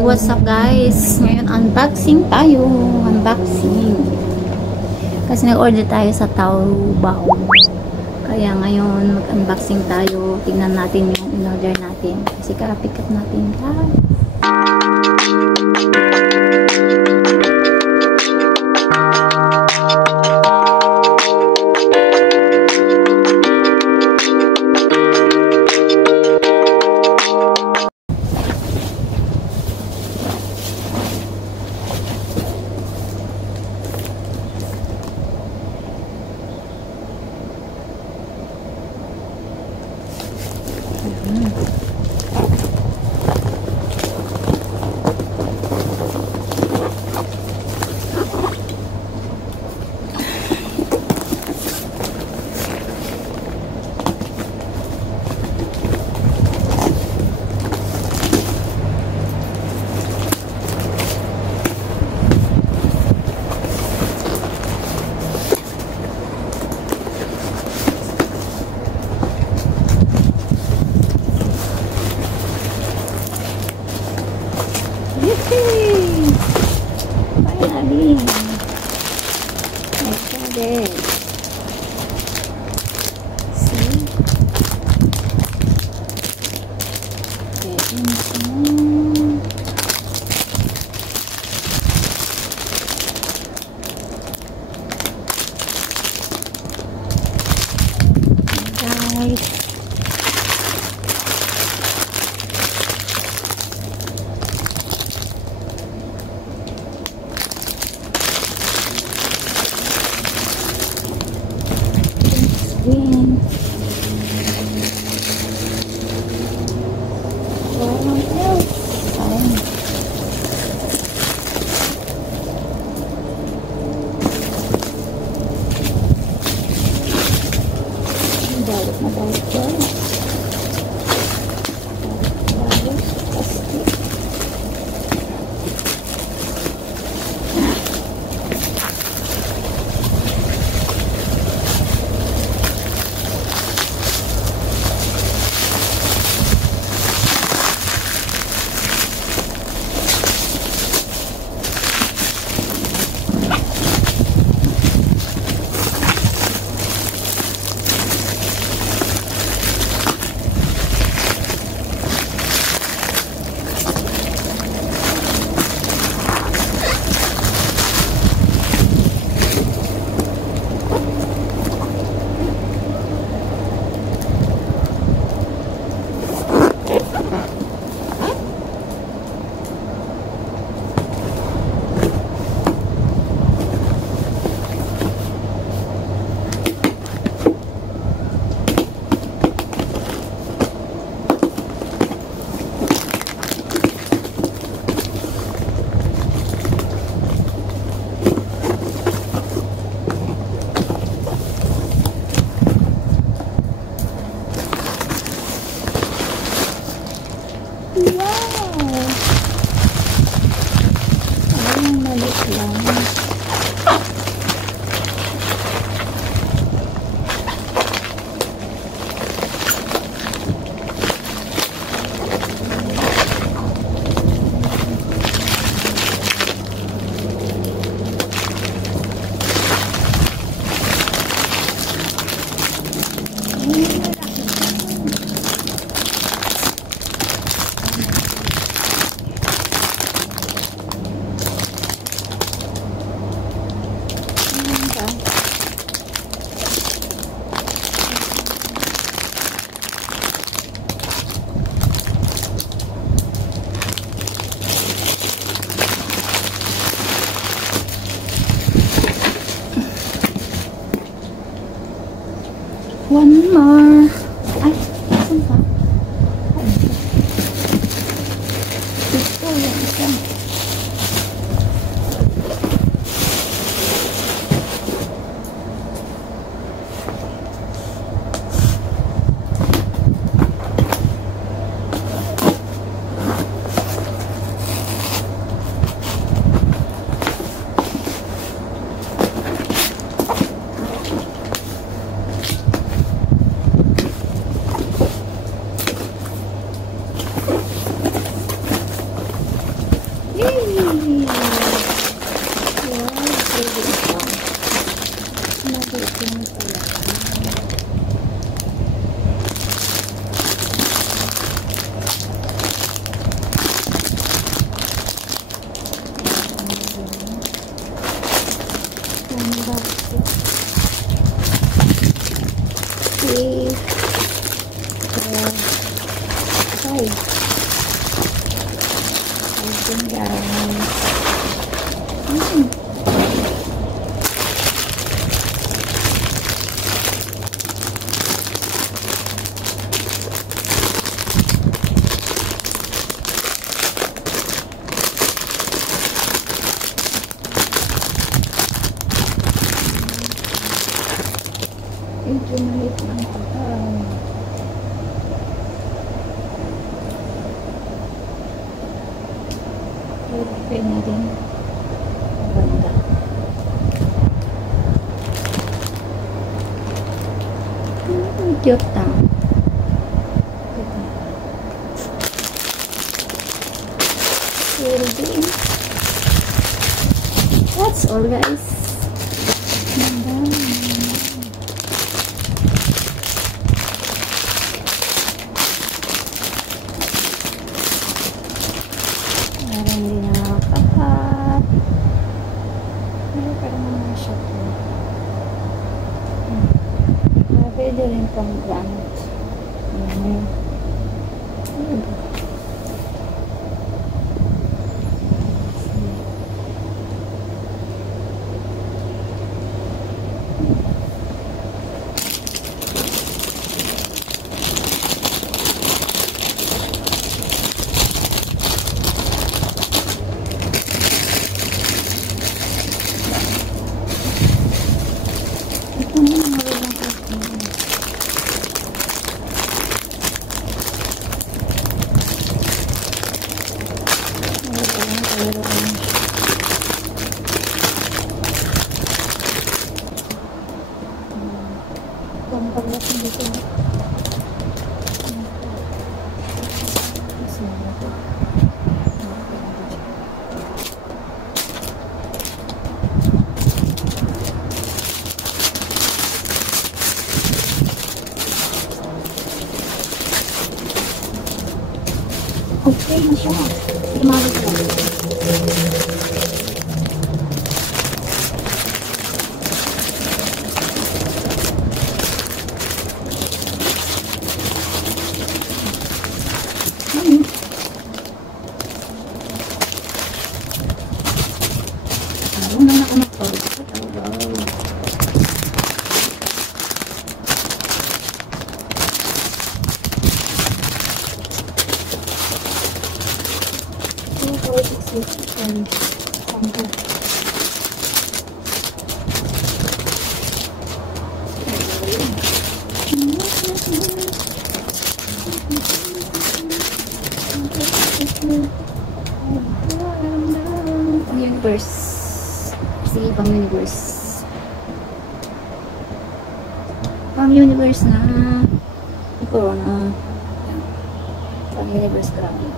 What's up guys? Ngayon unboxing tayo. Unboxing. Kasi nag-order tayo sa Taobao. Kaya ngayon mag-unboxing tayo. Tingnan natin yung in-order natin. Kasi ka-pick up natin guys. Finally, I got it. See? Guys. One more. Ay, saan ba? Ito yung isa. pwede ito. Maliit lang pala. Medyo maliit lang ito. Pwede na din. Maganda. Cute lang. Pwede. That's all, guys. Hindi na makakat. Pero parang naman siya po. Pwede rin pang gamit. Ayan. Okay na siya. Tumawag ko. Ano na ako magpawag? Universe. Sige, pang-universe. Pang-universe na. Corona. Pang-universe crown.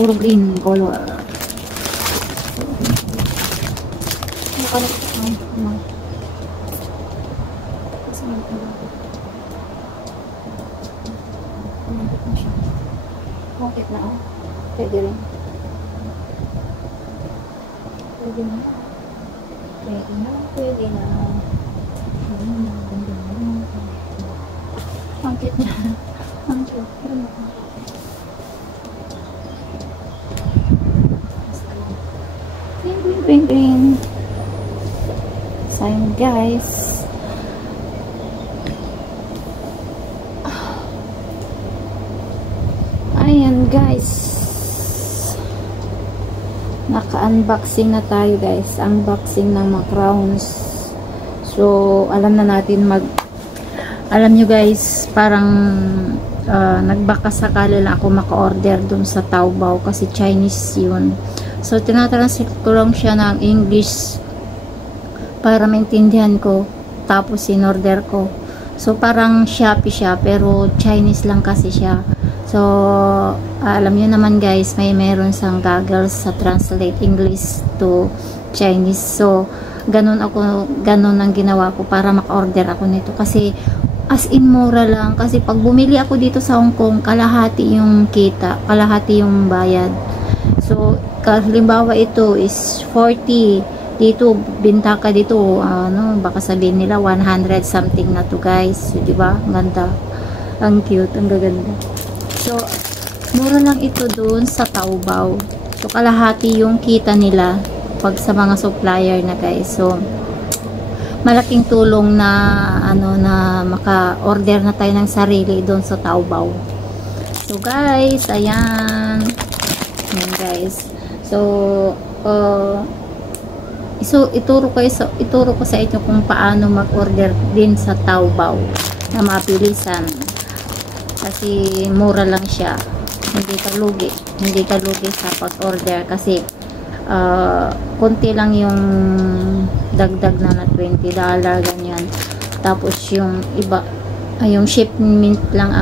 Puro green color. Bakit na oh? Pwede rin. Pwede na. Pwede na. Pwede na. Ang cute niya. Ang cute. Green, green. So, yun guys. Ayan guys. Naka-unboxing na tayo guys. Unboxing ng mga crowns. So, alam na natin alam nyo guys, parang nagbaka sakali lang ako maka-order dun sa Taobao kasi Chinese yun. So, tinatranslate ko lang siya ng English para maintindihan ko. Tapos, in-order ko. So, parang Shopee siya, pero Chinese lang kasi siya. So, alam nyo naman guys, meron sang goggles sa translate English to Chinese. So, ganun ang ginawa ko para maka-order ako nito. Kasi, as in mura lang. Kasi pag bumili ako dito sa Hong Kong, kalahati yung kita, kalahati yung bayad. So, halimbawa ito is 40. Dito, binta ka dito, baka sabihin nila 100 something na to guys. So, diba? Ang ganda. Ang cute, ang gaganda. So, mura lang ito doon sa Taobao. So, kalahati yung kita nila pag sa mga supplier na guys. So, malaking tulong na na maka-order na tayo ng sarili doon sa Taobao. So guys, ayan guys. So ituro ko sa inyo kung paano mag-order din sa Taobao na mabilisan. Kasi mura lang siya. Hindi ka lugi sa pag-order kasi konti lang yung dagdag na $20 ganyan. Tapos yung iba yung shipment lang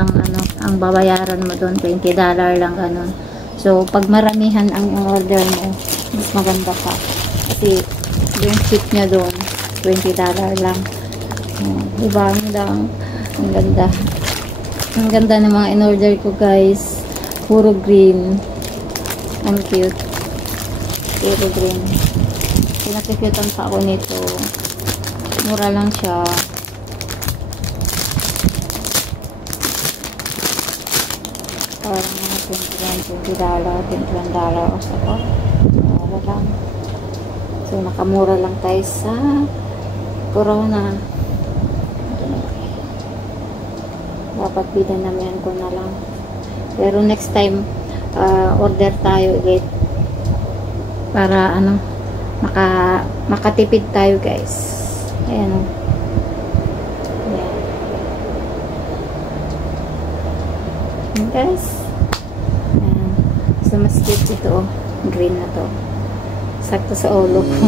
ang babayaran mo doon, $20 lang ganun. So pag maramihan ang order mo, mas maganda pa kasi yung ship niya doon $20 lang. Diba? Ang ganda ng mga in-order ko guys, puro green. Ang cute, puro green. Pinakikitan pa ako nito. Mura lang siya. Parang $21 o saka. Mura lang. So, nakamura lang tayo sa Corona. Dapat binanaman ko na lang. Pero next time, order tayo ulit. Para makatipid tayo guys. Ayan o. Ayan. Ayan guys. Ayan. So mas cute ito o. Green na to. Sakto sa ulo ko.